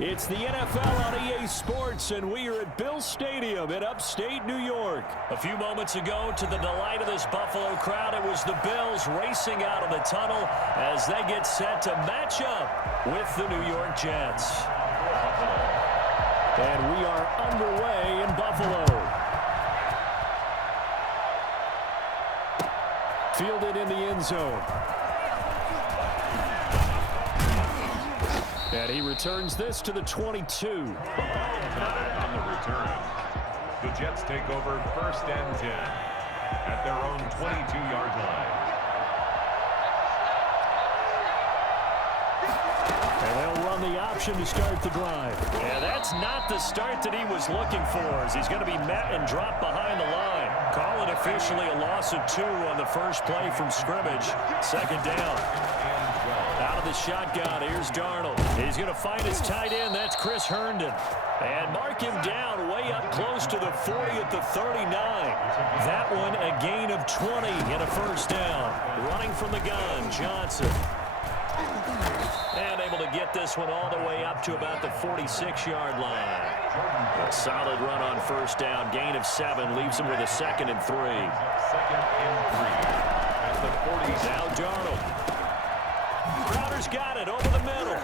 It's the NFL on EA Sports, and we are at Bill Stadium in upstate New York. A few moments ago, to the delight of this Buffalo crowd, it was the Bills racing out of the tunnel as they get set to match up with the New York Jets. And we are underway in Buffalo. Fielded in the end zone. And he returns this to the 22. On the return, the Jets take over 1st and 10 at their own 22-yard line. And they'll run the option to start the drive. And that's not the start that he was looking for, as he's going to be met and dropped behind the line. Call it officially a loss of 2 on the first play from scrimmage. 2nd down. Out of the shotgun, here's Darnold. He's going to find his tight end. That's Chris Herndon. And mark him down way up close to the 40 at the 39. That one a gain of 20 and a 1st down. Running from the gun, Johnson. And able to get this one all the way up to about the 46-yard line. A solid run on 1st down. Gain of 7 leaves him with a 2nd and 3. 2nd and 3 at the 40. Now Darnold. Crowder's got it over the middle.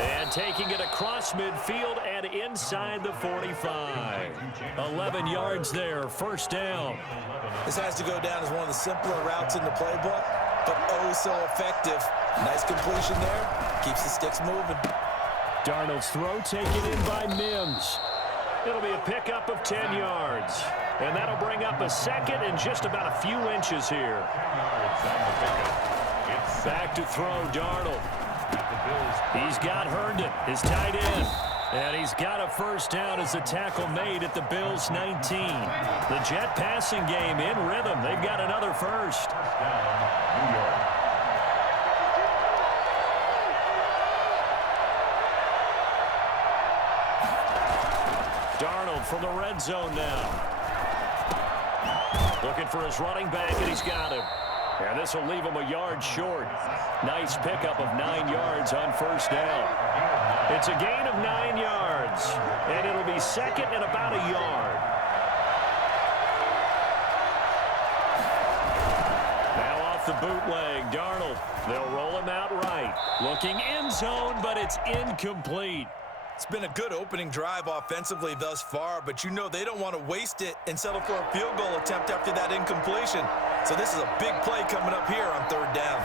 And taking it across midfield and inside the 45. 11 yards there, 1st down. This has to go down as one of the simpler routes in the playbook, but oh so effective. Nice completion there. Keeps the sticks moving. Darnold's throw taken in by Mims. It'll be a pickup of 10 yards. And that'll bring up a 2nd and just about a few inches here. Back to throw, Darnold. He's got Herndon, his tight end. And he's got a 1st down as the tackle made at the Bills' 19. The Jet passing game in rhythm. They've got another 1st. Darnold from the red zone now. Looking for his running back, and he's got him. And this will leave him a yard short. Nice pickup of 9 yards on 1st down. It's a gain of 9 yards. And it'll be 2nd and about a yard. Now off the bootleg, Darnold. They'll roll him out right. Looking end zone, but it's incomplete. It's been a good opening drive offensively thus far, but you know they don't want to waste it and settle for a field goal attempt after that incompletion. So this is a big play coming up here on 3rd down.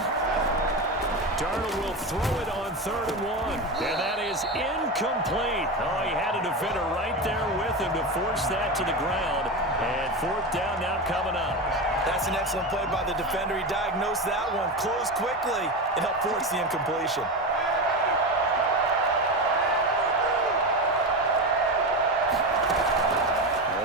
Darnold will throw it on 3rd and 1. And that is incomplete. Oh, he had a defender right there with him to force that to the ground. And 4th down now coming up. That's an excellent play by the defender. He diagnosed that one, closed quickly, and helped force the incompletion.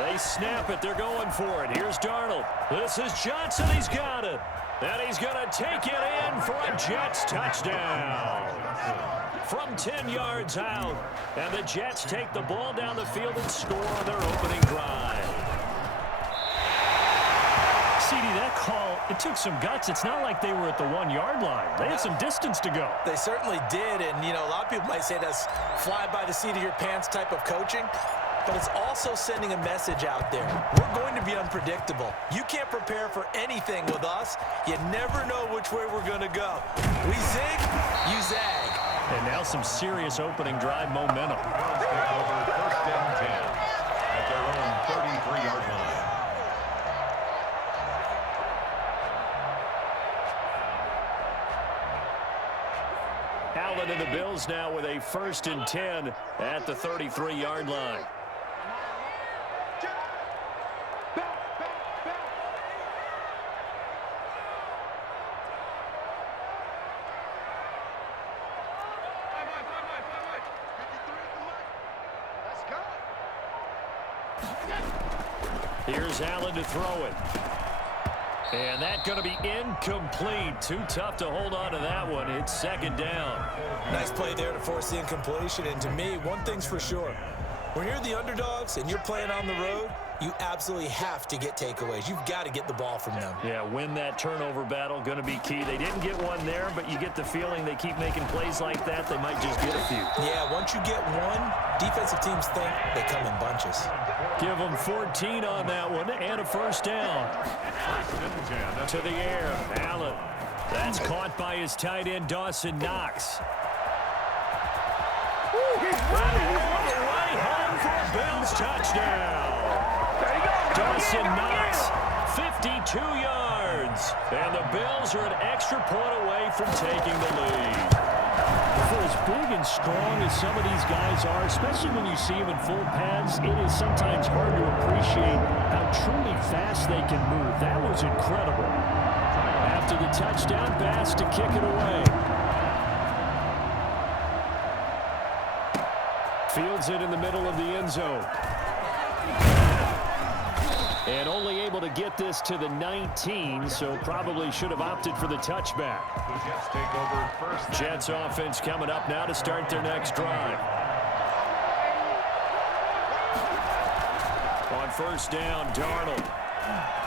They snap it. They're going for it. Here's Darnold. This is Johnson. He's got it. And he's going to take it in for a Jets touchdown. From 10 yards out. And the Jets take the ball down the field and score on their opening drive. CD, that call, it took some guts. It's not like they were at the 1-yard line. They had some distance to go. They certainly did. And, you know, a lot of people might say that's fly by the seat of your pants type of coaching. But it's also sending a message out there. We're going to be unpredictable. You can't prepare for anything with us. You never know which way we're going to go. We zig, you zag. And now some serious opening drive momentum. Bills take over 1st and 10 at their own 33-yard line. Allen and the Bills now with a 1st and 10 at the 33-yard line. Here's Allen to throw it. And that's going to be incomplete. Too tough to hold on to that one. It's 2nd down. Nice play there to force the incompletion. And to me, one thing's for sure. When you're the underdogs and you're playing on the road, you absolutely have to get takeaways. You've got to get the ball from them. Yeah, win that turnover battle, going to be key. They didn't get one there, but you get the feeling they keep making plays like that, they might just get a few. Yeah, once you get one, defensive teams think they come in bunches. Give them 14 on that one and a first down. To the air, Allen. That's caught by his tight end, Dawson Knox. Right home for a Bills touchdown. Dawson Knox, 52 yards. And the Bills are an extra point away from taking the lead. For as big and strong as some of these guys are, especially when you see them in full pads, it is sometimes hard to appreciate how truly fast they can move. That was incredible. After the touchdown, Bass to kick it away. Fields it in the middle of the end zone. And only able to get this to the 19, so probably should have opted for the touchback. The Jets take over first. Jets offense coming up now to start their next drive. On first down, Darnold.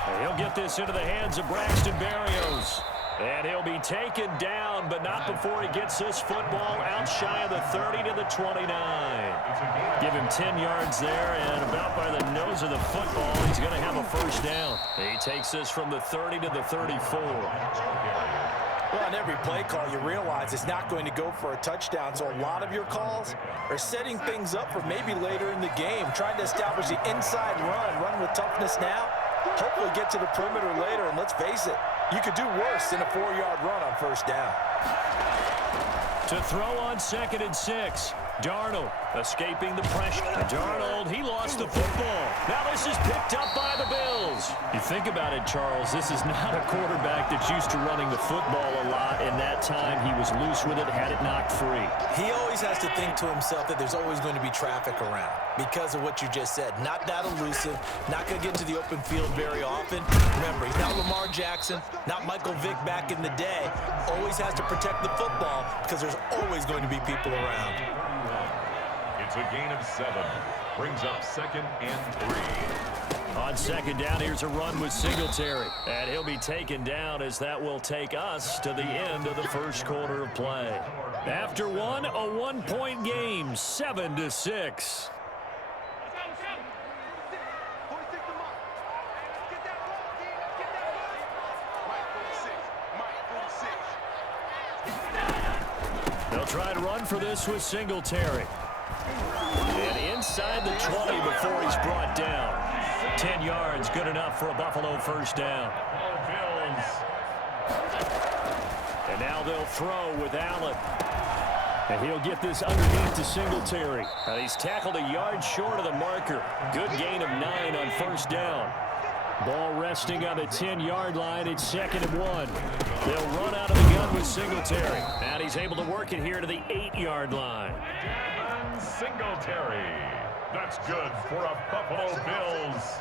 And he'll get this into the hands of Braxton Berrios. And he'll be taken down, but not before he gets this football out shy of the 30 to the 29. Give him 10 yards there, and about by the nose of the football, he's going to have a first down. He takes this from the 30 to the 34. Well, on every play call, you realize it's not going to go for a touchdown, so a lot of your calls are setting things up for maybe later in the game, trying to establish the inside run with toughness now, hopefully get to the perimeter later, and let's face it, you could do worse than a 4-yard run on first down. To throw on 2nd and 6. Darnold escaping the pressure. Darnold, he lost the football. Now this is picked up by the Bills. You think about it, Charles, this is not a quarterback that's used to running the football a lot, and that time he was loose with it, had it knocked free. He always has to think to himself that there's always going to be traffic around because of what you just said. Not that elusive, not going to get into the open field very often. Remember, he's not Lamar Jackson, not Michael Vick back in the day. Always has to protect the football because there's always going to be people around. It's a gain of 7. Brings up 2nd and 3. On 2nd down, here's a run with Singletary. And he'll be taken down as that will take us to the end of the first quarter of play. After one, a 1-point game, 7-6. They'll try to run for this with Singletary. And inside the 20 before he's brought down. 10 yards, good enough for a Buffalo first down. And now they'll throw with Allen. And he'll get this underneath to Singletary. And he's tackled a yard short of the marker. Good gain of 9 on first down. Ball resting on the 10-yard line. It's 2nd and 1. They'll run out of the gun with Singletary. And he's able to work it here to the 8-yard line. Singletary. That's good for a Buffalo Bills.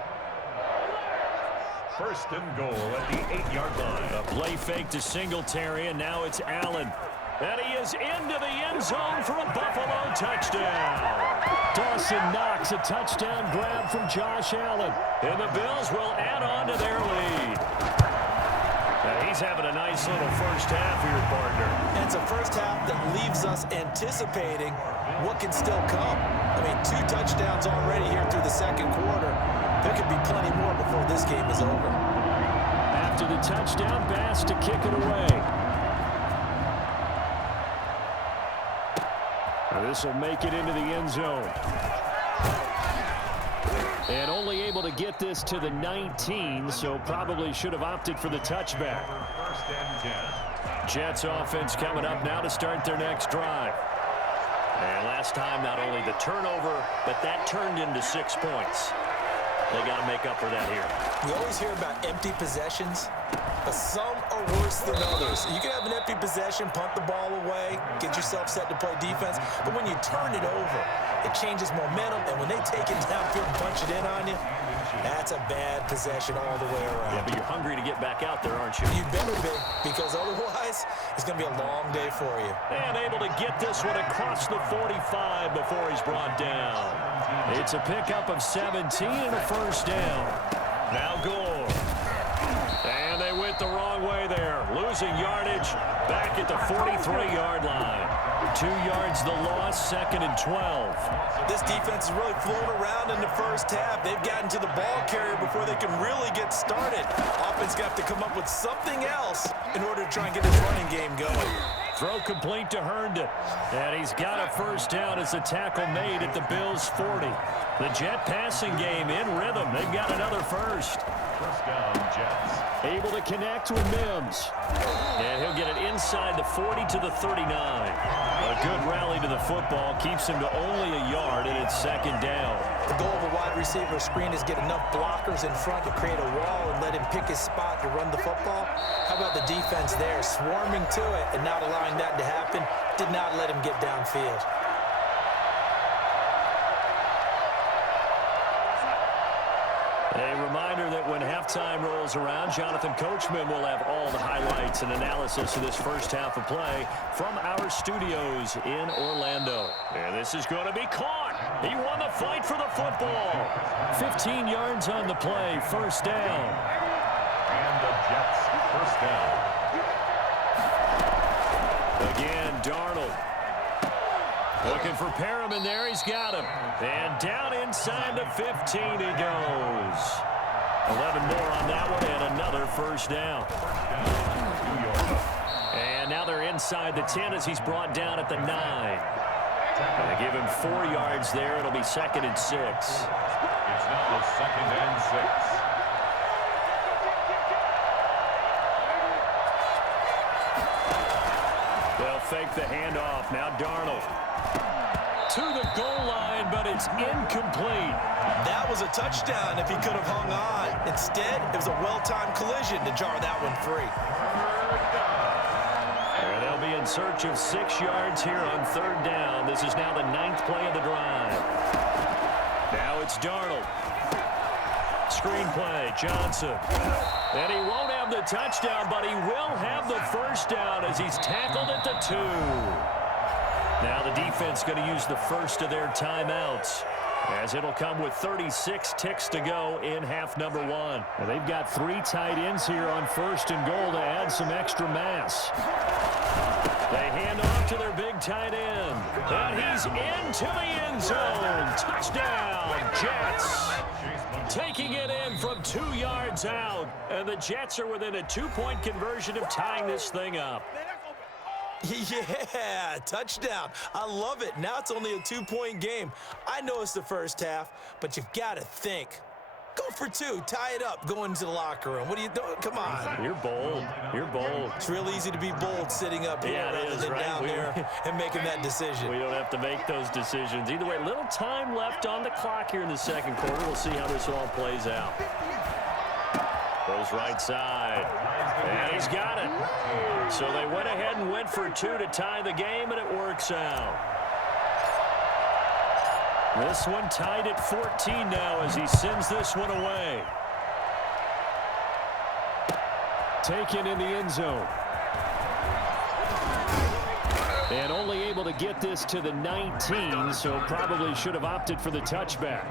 First and goal at the 8-yard line. A play fake to Singletary, and now it's Allen. And he is into the end zone for a Buffalo touchdown. Dawson Knox, a touchdown grab from Josh Allen. And the Bills will add on to their lead. Now he's having a nice little first half here, partner. And it's a first half that leaves us anticipating what can still come. I mean, 2 touchdowns already here through the second quarter. There could be plenty more before this game is over. After the touchdown, Bass to kick it away. This will make it into the end zone. And only able to get this to the 19, so probably should have opted for the touchback. First and 10. Jets offense coming up now to start their next drive. And last time, not only the turnover, but that turned into 6 points. They got to make up for that here. We always hear about empty possessions, but some are worse than others. You can have an empty possession, punt the ball away, get yourself set to play defense, but when you turn it over, it changes momentum, and when they take it downfield and punch it in on you, That's a bad possession all the way around. Yeah, but you're hungry to get back out there, aren't you? You better be, because otherwise it's going to be a long day for you. And able to get this one across the 45 before he's brought down. It's a pickup of 17 and a first down. Now Gore. And they went the wrong way there. Losing yardage back at the 43-yard line. 2 yards the loss, 2nd and 12. This defense is really flown around in the first half. They've gotten to the ball carrier before they can really get started. Offense got to come up with something else in order to try and get this running game going. Throw complete to Herndon. And he's got a first down as the tackle made at the Bills' 40. The Jet passing game in rhythm. They've got another first. First down, Jets. Able to connect with Mims. And he'll get it inside the 40 to the 39. A good rally to the football keeps him to only a yard, and it's 2nd down. The goal of a wide receiver screen is get enough blockers in front to create a wall and let him pick his spot to run the football. How about the defense there, swarming to it and not allowing that to happen? Did not let him get downfield. A reminder that when halftime rolls around, Jonathan Coachman will have all the highlights and analysis of this first half of play from our studios in Orlando. And this is going to be caught. He won the fight for the football. 15 yards on the play, first down. And the Jets, first down. Again, Darnold. Looking for Perriman there. He's got him. And down inside the 15 he goes. 11 more on that one and another first down. And now they're inside the 10 as he's brought down at the 9. They give him 4 yards there. It'll be 2nd and 6. It's now the 2nd and 6. They'll fake the handoff. Now Darnold. To the goal line, but it's incomplete. That was a touchdown if he could have hung on. Instead, it was a well-timed collision to jar that one free. And they'll be in search of 6 yards here on 3rd down. This is now the 9th play of the drive. Now it's Darnold. Screenplay, Johnson. And he won't have the touchdown, but he will have the first down as he's tackled at the 2. Now the defense going to use the first of their timeouts, as it'll come with 36 ticks to go in half number 1. Well, they've got 3 tight ends here on 1st and goal to add some extra mass. They hand off to their big tight end. And he's into the end zone. Touchdown, Jets. Taking it in from 2 yards out. And the Jets are within a 2-point conversion of tying this thing up. Yeah, touchdown. I love it. Now it's only a 2-point game. I know it's the first half, but you've got to think. Go for 2. Tie it up. Go into the locker room. What are you doing? Come on. You're bold. You're bold. It's real easy to be bold sitting up here rather than down there and making that decision. We don't have to make those decisions. Either way, little time left on the clock here in the 2nd quarter. We'll see how this all plays out. Goes right side. And he's got it. So they went ahead and went for 2 to tie the game, and it works out. This one tied at 14 now as he sends this one away. Taken in the end zone. And only able to get this to the 19, so probably should have opted for the touchback.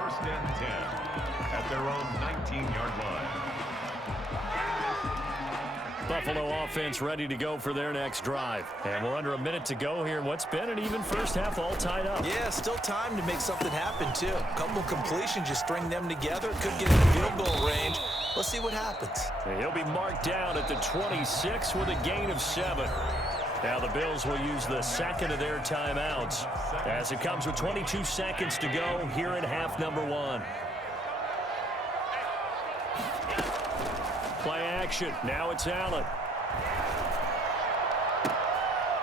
First and 10 at their own 19-yard line. Buffalo offense ready to go for their next drive. And we're under a minute to go here in what's been an even first half, all tied up. Yeah, still time to make something happen, too. A couple completions, you string them together. Could get in the field goal range. Let's see what happens. And he'll be marked down at the 26 with a gain of 7. Now the Bills will use the 2nd of their timeouts as it comes with 22 seconds to go here in half number 1. Play action. Now it's Allen.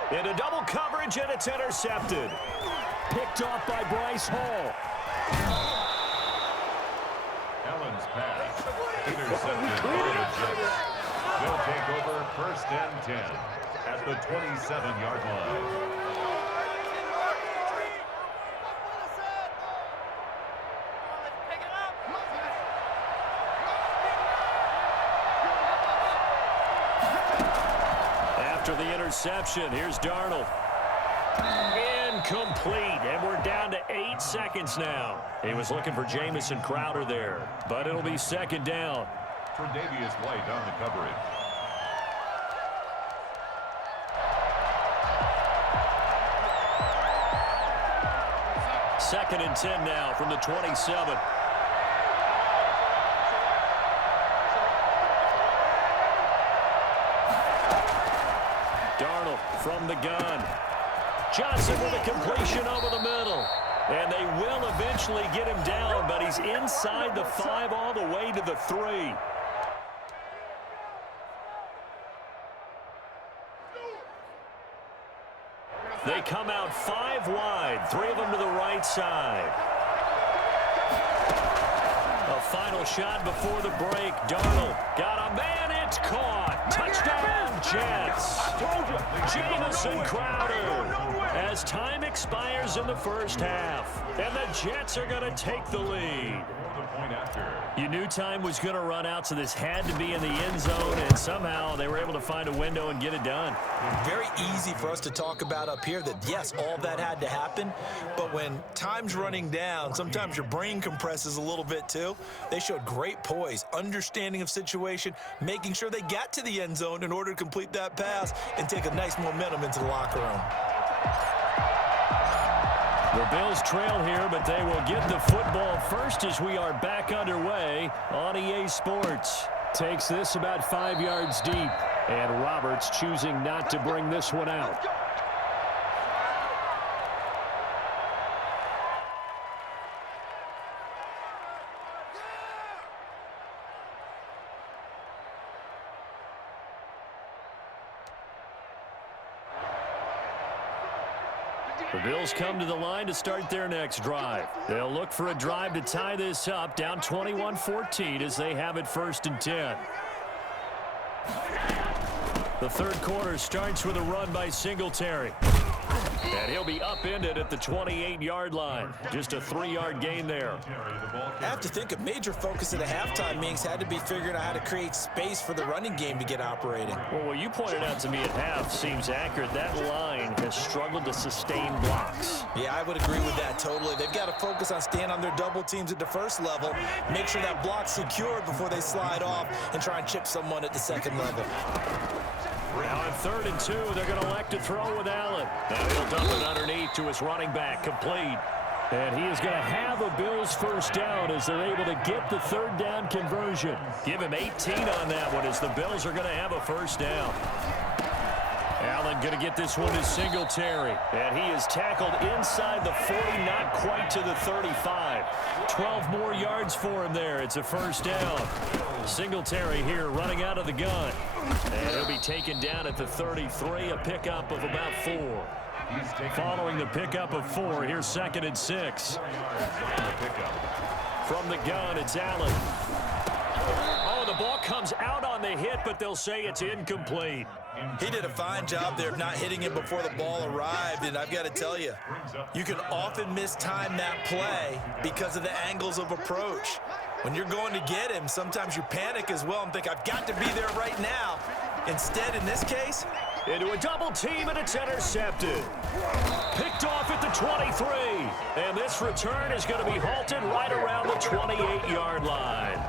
Into double coverage, and it's intercepted. Picked off by Bryce Hall. Allen's pass intercepted by the Jets. They'll take over 1st and 10 at the 27-yard line. after the interception. Here's Darnold. Incomplete, and we're down to 8 seconds now. He was looking for Jamison Crowder there, but it'll be second down. Tre'Davious White on the coverage. Second and 10 now from the 27. Darnold from the gun. Johnson with a completion over the middle. And they will eventually get him down, but he's inside the 5 all the way to the 3. They come out 5 wide, 3 of them to the right side. A final shot before the break. Darnold got a man. It's caught. Touchdown, Jets. Jamison Crowder. As time expires in the first half, and the Jets are going to take the lead. You knew time was going to run out, so this had to be in the end zone, and somehow they were able to find a window and get it done. Very easy for us to talk about up here that, yes, all that had to happen, but when time's running down, sometimes your brain compresses a little bit too. They showed great poise, understanding of situation, making sure they got to the end zone in order to complete that pass and take a nice momentum into the locker room. The Bills trail here, but they will get the football first as we are back underway on EA Sports. Takes this about 5 yards deep, and Roberts choosing not to bring this one out. The Bills come to the line to start their next drive. They'll look for a drive to tie this up, down 21-14 as they have it 1st and 10. The third quarter starts with a run by Singletary. And he'll be upended at the 28-yard line. Just a 3-yard gain there. I have to think a major focus of the halftime meetings had to be figuring out how to create space for the running game to get operating. Well, what you pointed out to me at half seems accurate. That line has struggled to sustain blocks. Yeah, I would agree with that totally. They've got to focus on staying on their double teams at the first level, make sure that block's secured before they slide off and try and chip someone at the second level. Now on 3rd and 2, they're going to elect to throw with Allen. Now he'll dump it underneath to his running back, complete. And he is going to have a Bills first down as they're able to get the 3rd down conversion. Give him 18 on that one as the Bills are going to have a first down. Allen going to get this one to Singletary. And he is tackled inside the 40, not quite to the 35. 12 more yards for him there. It's a first down. Singletary here running out of the gun. And he'll be taken down at the 33, a pickup of about 4. Following the pickup of 4, here's 2nd and 6. From the gun, it's Allen. Oh, the ball comes out on the hit, but they'll say it's incomplete. He did a fine job there of not hitting him before the ball arrived, and I've got to tell you, you can often mistime that play because of the angles of approach. When you're going to get him, sometimes you panic as well and think, I've got to be there right now. Instead, in this case, into a double team, and it's intercepted. Picked off at the 23. And this return is going to be halted right around the 28-yard line.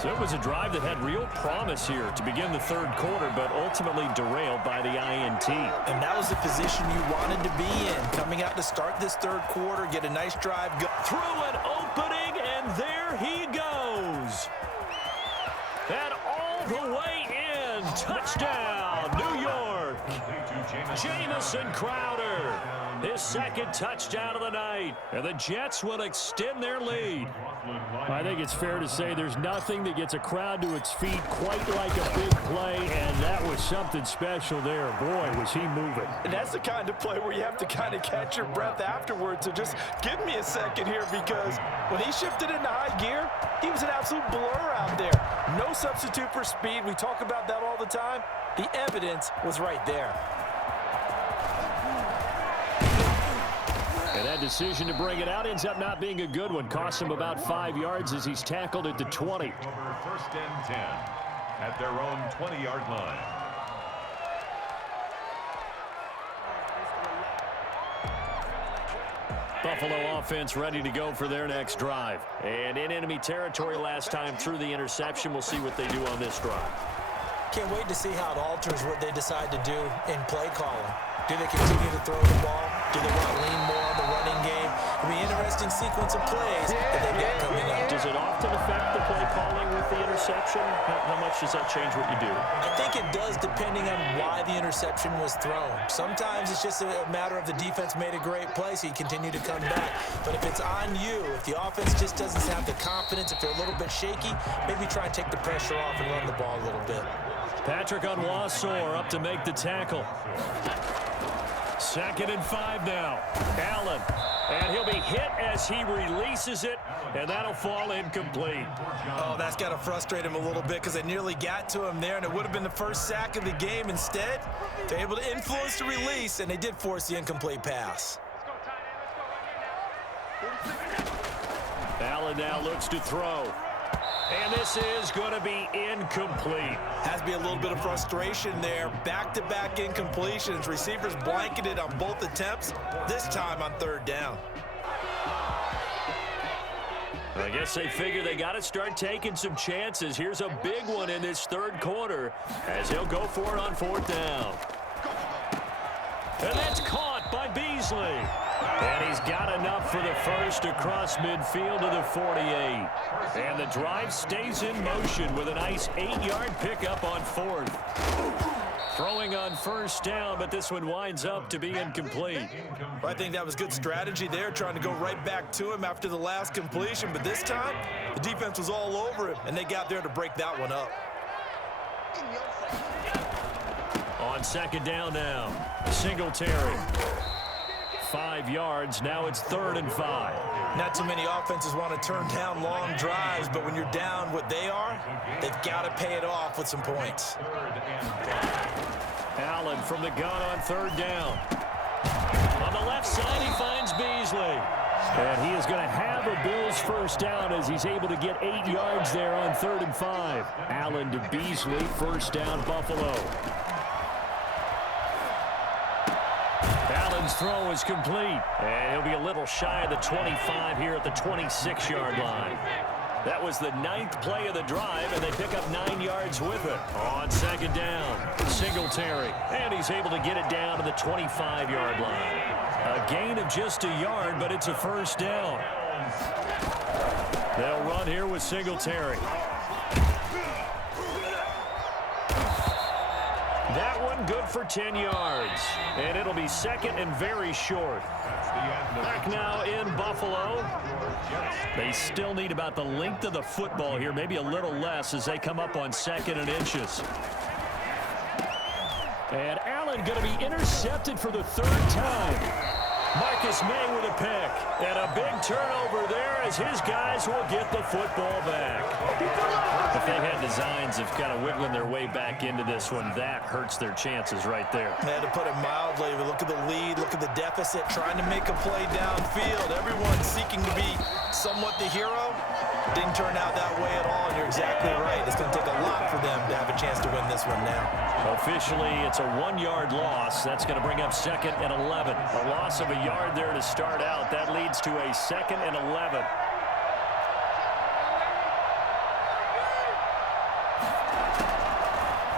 So it was a drive that had real promise here to begin the 3rd quarter, but ultimately derailed by the INT. And that was the position you wanted to be in. Coming out to start this 3rd quarter, get a nice drive. Through an opening, and there he goes. And all the way in. Touchdown, New York. Jamison Crowder. His 2nd touchdown of the night. And the Jets will extend their lead. I think it's fair to say there's nothing that gets a crowd to its feet quite like a big play, and that was something special there. Boy, was he moving. And that's the kind of play where you have to kind of catch your breath afterwards. So just give me a second here, because when he shifted into high gear, he was an absolute blur out there. No substitute for speed. We talk about that all the time. The evidence was right there. And that decision to bring it out ends up not being a good one. Costs him about 5 yards as he's tackled at the 20. Over 1st and 10 at their own 20-yard line. Buffalo offense ready to go for their next drive. And in enemy territory last time through the interception. We'll see what they do on this drive. Can't wait to see how it alters what they decide to do in play calling. Do they continue to throw the ball? Do they want to lean more on the running game? It'll be an interesting sequence of plays that they've got coming up. Does it often affect the play calling with the interception? How much does that change what you do? I think it does, depending on why the interception was thrown. Sometimes it's just a matter of the defense made a great play, so you continue to come back. But if it's on you, if the offense just doesn't have the confidence, if they're a little bit shaky, maybe try and take the pressure off and run the ball a little bit. Patrick Onwuasor up to make the tackle. 2nd and 5 now. Allen. And he'll be hit as he releases it, and that'll fall incomplete. Oh, that's got to frustrate him a little bit because they nearly got to him there, and it would have been the first sack of the game. Instead, they're able to influence the release, and they did force the incomplete pass. Allen now looks to throw. And this is going to be incomplete. Has to be a little bit of frustration there. Back-to-back incompletions. Receivers blanketed on both attempts, this time on 3rd down. I guess they figure they got to start taking some chances. Here's a big one in this 3rd quarter as he'll go for it on 4th down. And that's caught by Beasley. And he's got enough for the first across midfield to the 48. And the drive stays in motion with a nice 8-yard pickup on 4th. Throwing on 1st down, but this one winds up to be incomplete. I think that was good strategy there, trying to go right back to him after the last completion. But this time, the defense was all over him, and they got there to break that one up. On 2nd down now, Singletary. 5 yards. Now it's 3rd and 5. Not too many offenses want to turn down long drives, but when you're down what they are, they've got to pay it off with some points. Allen from the gun on 3rd down. On the left side, he finds Beasley. And he is going to have a Bills 1st down as he's able to get 8 yards there on 3rd and 5. Allen to Beasley, 1st down, Buffalo. Allen's throw is complete. And he'll be a little shy of the 25 here at the 26-yard line. That was the 9th play of the drive, and they pick up 9 yards with it. On 2nd down, Singletary. And he's able to get it down to the 25-yard line. A gain of just a yard, but it's a 1st down. They'll run here with Singletary. That one good for 10 yards. And it'll be 2nd and very short. Back now in Buffalo. They still need about the length of the football here, maybe a little less as they come up on 2nd and inches. And Allen going to be intercepted for the 3rd time. Marcus May with a pick. And a big turnover there as his guys will get the football back. If they had designs of kind of wiggling their way back into this one, that hurts their chances right there. They had to put it mildly. But look at the lead, look at the deficit, trying to make a play downfield. Everyone seeking to be somewhat the hero. Didn't turn out that way at all, and you're exactly right. It's going to take a lot for them to have a chance to win this one now. Officially, it's a 1-yard loss. That's going to bring up 2nd and 11. A loss of a yard there to start out. That leads to a 2nd and 11.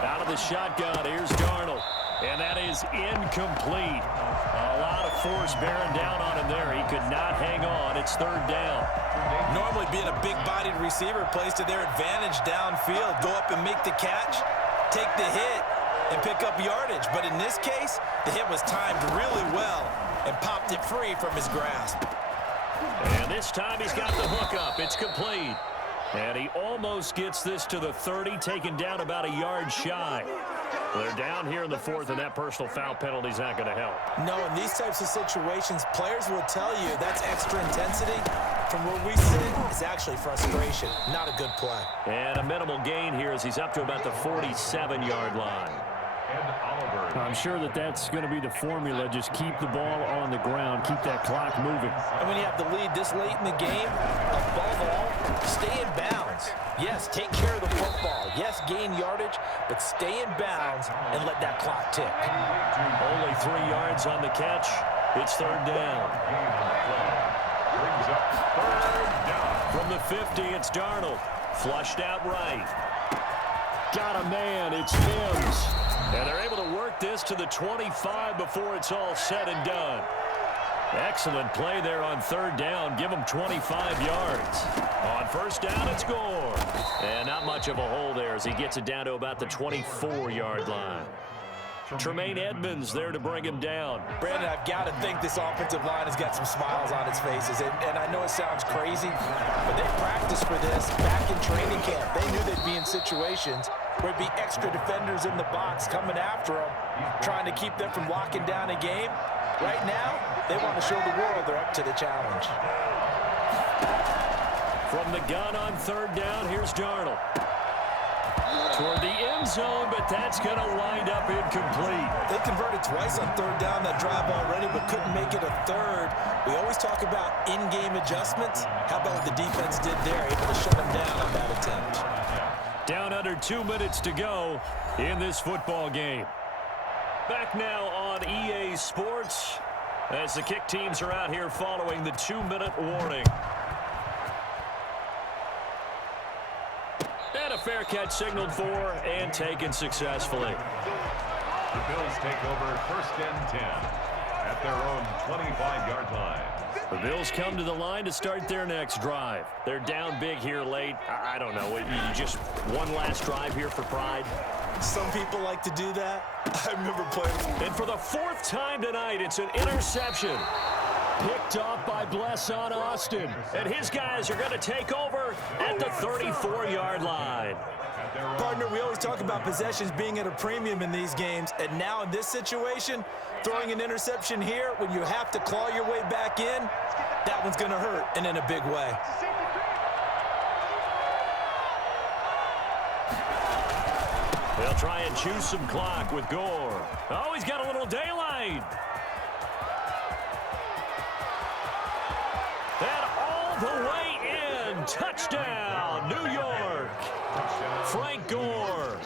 Out of the shotgun, here's Darnold. And that is incomplete. A lot of force bearing down on him there. He could not hang on. It's 3rd down. Normally being a big-bodied receiver plays to their advantage downfield. Go up and make the catch, take the hit, and pick up yardage. But in this case, the hit was timed really well and popped it free from his grasp. And this time he's got the hook up. It's complete. And he almost gets this to the 30, taken down about a yard shy. They're down here in the 4th, and that personal foul penalty is not going to help. No, in these types of situations, players will tell you that's extra intensity. From where we sit, it's actually frustration. Not a good play. And a minimal gain here as he's up to about the 47-yard line. I'm sure that's going to be the formula. Just keep the ball on the ground. Keep that clock moving. And when you have the lead this late in the game, above all, stay in bounds. Yes, take care of the football. Yes, gain yardage, but stay in bounds and let that clock tick. Only 3 yards on the catch. It's third down. Brings up third down. From the 50, it's Darnold. Flushed out right. Got a man. It's Mims. And they're able to work this to the 25 before it's all said and done. Excellent play there on third down. Give them 25 yards. On first down, it's Gore. And not much of a hole there as he gets it down to about the 24-yard line. Tremaine Edmonds there to bring him down. Brandon, I've got to think this offensive line has got some smiles on its faces. And I know it sounds crazy, but they practiced for this back in training camp. They knew they'd be in situations where there'd be extra defenders in the box coming after them, trying to keep them from locking down a game. Right now, they want to show the world they're up to the challenge. From the gun on third down, here's Darnold. Toward the end zone, but that's going to wind up incomplete. They converted twice on third down that drive already, but couldn't make it a third. We always talk about in-game adjustments. How about what the defense did there, able to shut them down on that attempt? Down under 2 minutes to go in this football game. Back now on EA Sports as the kick teams are out here following the 2-minute warning. And a fair catch signaled for and taken successfully. The Bills take over first and 10 at their own 25-yard line. The Bills come to the line to start their next drive. They're down big here late. I don't know. You just one last drive here for pride. Some people like to do that. I remember playing. And for the fourth time tonight, it's an interception. Picked off by Blesson Austin. And his guys are going to take over at the 34-yard line. Partner, we always talk about possessions being at a premium in these games. And now in this situation, throwing an interception here when you have to claw your way back in, that one's going to hurt, and in a big way. They'll try and choose some clock with Gore. Oh, he's got a little daylight. And all the way in. Touchdown, New York. Frank Gore,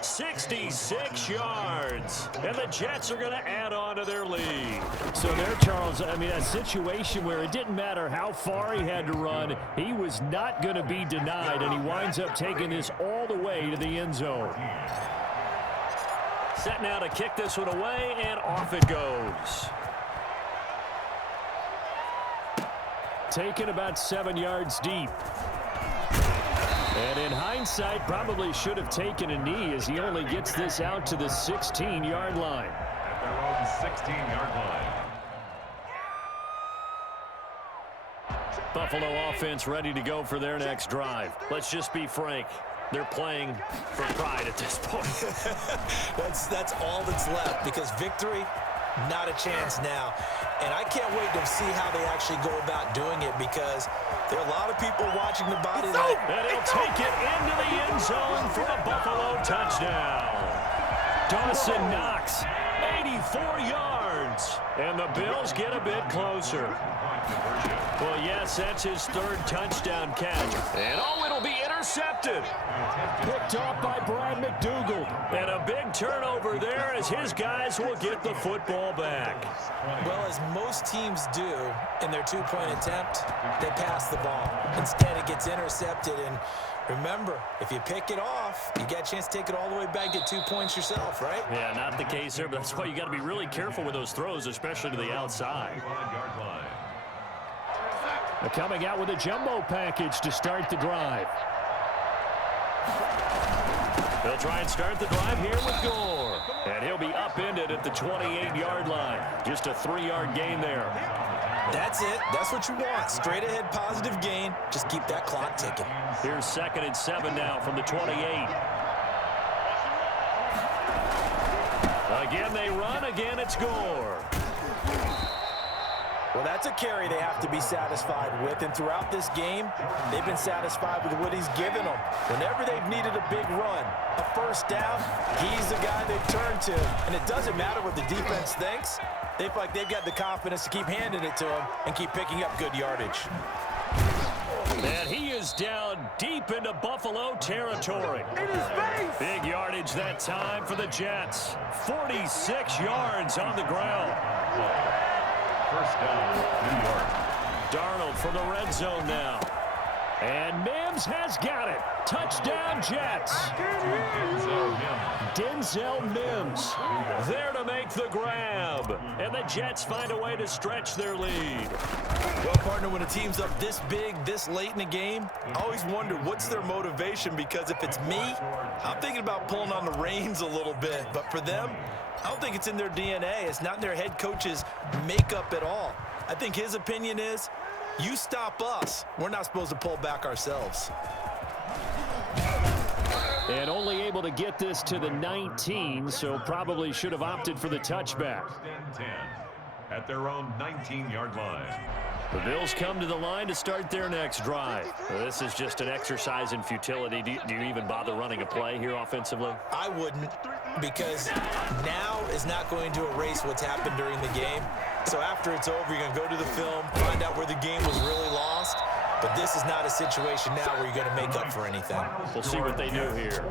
66 yards. And the Jets are going to add on to their lead. So there, Charles, I mean, a situation where it didn't matter how far he had to run. He was not going to be denied, and he winds up taking this all the way to the end zone. Set now to kick this one away, and off it goes. Taken about 7 yards deep. And in hindsight, probably should have taken a knee as he only gets this out to the 16-yard line. At their own 16-yard line. Buffalo offense ready to go for their next drive. Let's just be frank. They're playing for pride at this point. That's all that's left, because victory, not a chance now. And I can't wait to see how they actually go about doing it, because there are a lot of people watching the body. And he'll take it into the end zone for a Buffalo touchdown. Dawson Knox, 84 yards. And the Bills get a bit closer. Well, yes, that's his third touchdown catch. And oh, it'll be intercepted. Picked off by Brad McDougald. And a big turnover there as his guys will get the football back. Well, as most teams do in their two-point attempt, they pass the ball. Instead, it gets intercepted. And remember, if you pick it off, you get a chance to take it all the way back, get 2 points yourself, right? Yeah, not the case there, but that's why you got to be really careful with those throws, especially to the outside. They're coming out with a jumbo package to start the drive. They'll try and start the drive here with Gore. And he'll be upended at the 28-yard line. Just a 3-yard gain there. That's it. That's what you want. Straight ahead positive gain. Just keep that clock ticking. Here's 2nd and 7 now from the 28. Again, they run. Again, it's Gore. Well, that's a carry they have to be satisfied with, and throughout this game, they've been satisfied with what he's given them. Whenever they've needed a big run, a first down, he's the guy they've turned to. And it doesn't matter what the defense thinks. They feel like they've got the confidence to keep handing it to him and keep picking up good yardage. And he is down deep into Buffalo territory. Big yardage that time for the Jets. 46 yards on the ground. first down, New York. Darnold from the red zone now. And Mims has got it. Touchdown, Jets. Denzel Mims there to make the grab. And the Jets find a way to stretch their lead. Well, partner, when a team's up this big, this late in the game, I always wonder what's their motivation, because if it's me, I'm thinking about pulling on the reins a little bit. But for them, I don't think it's in their DNA. It's not in their head coach's makeup at all. I think his opinion is, you stop us, we're not supposed to pull back ourselves. And only able to get this to the 19, so probably should have opted for the touchback. At their own 19-yard line. The Bills come to the line to start their next drive. This is just an exercise in futility. Do you even bother running a play here offensively? I wouldn't, because now is not going to erase what's happened during the game. So after it's over, you're going to go to the film, find out where the game was really lost. But this is not a situation now where you're going to make up for anything. We'll see what they do here.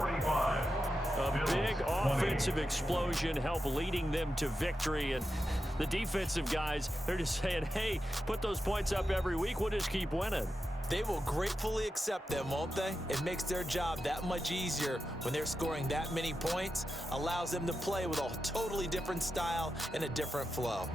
A big offensive explosion help leading them to victory. And the defensive guys, they're just saying, hey, put those points up every week. We'll just keep winning. They will gratefully accept them, won't they? It makes their job that much easier when they're scoring that many points. Allows them to play with a totally different style and a different flow.